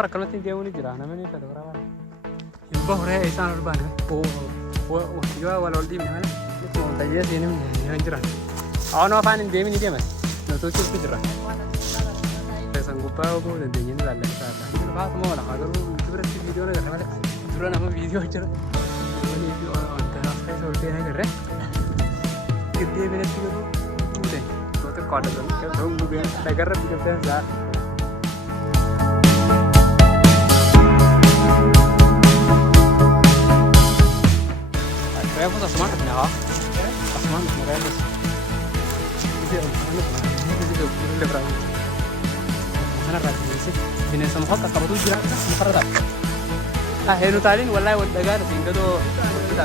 fotograafar akkanumatti hin deemuu ni jira namni fotograafar hin bahuree isaan ol baane yoo wal ol dhiibne malee nuti tayyee seenim hin jiran awwan afaan hin deemin ni deeman nuti jira kesan gubbaa oguu dandeenye ni laallan isaadha baatuma wala hagaruu duratti viidiyoo nagarra malee dura nama viidiyoo jira viidiyoo wanta keessa ol deemee jirre deebinetti garuu tuute goota qaadatan ta'uu gubeen dhagarra biqilteen zaar Rayapos asman na ha? Asman na rayapos. Hindi hindi lebra. Mana rati sih? Binasa mo ka kabatu jira ka makarata. Henu talin wallahi wal dagar singa do kita.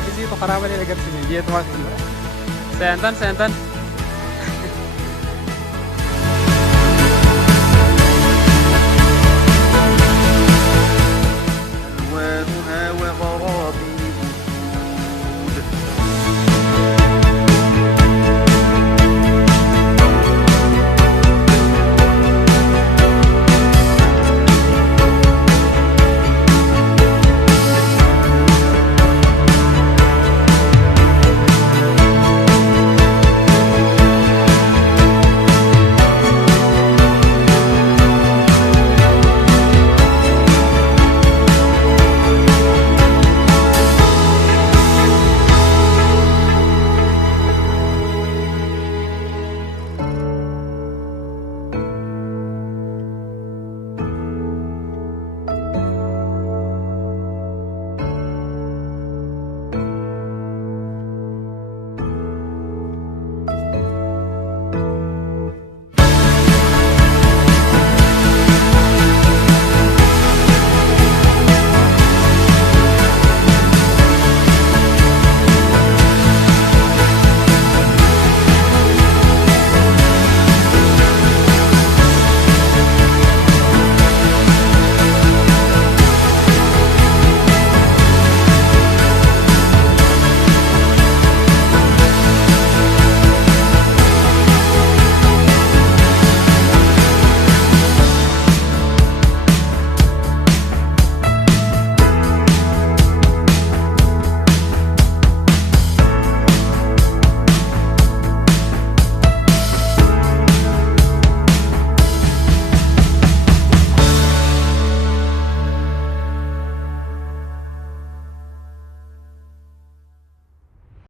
Abi ji to kharaba le lagar sini ye to sentan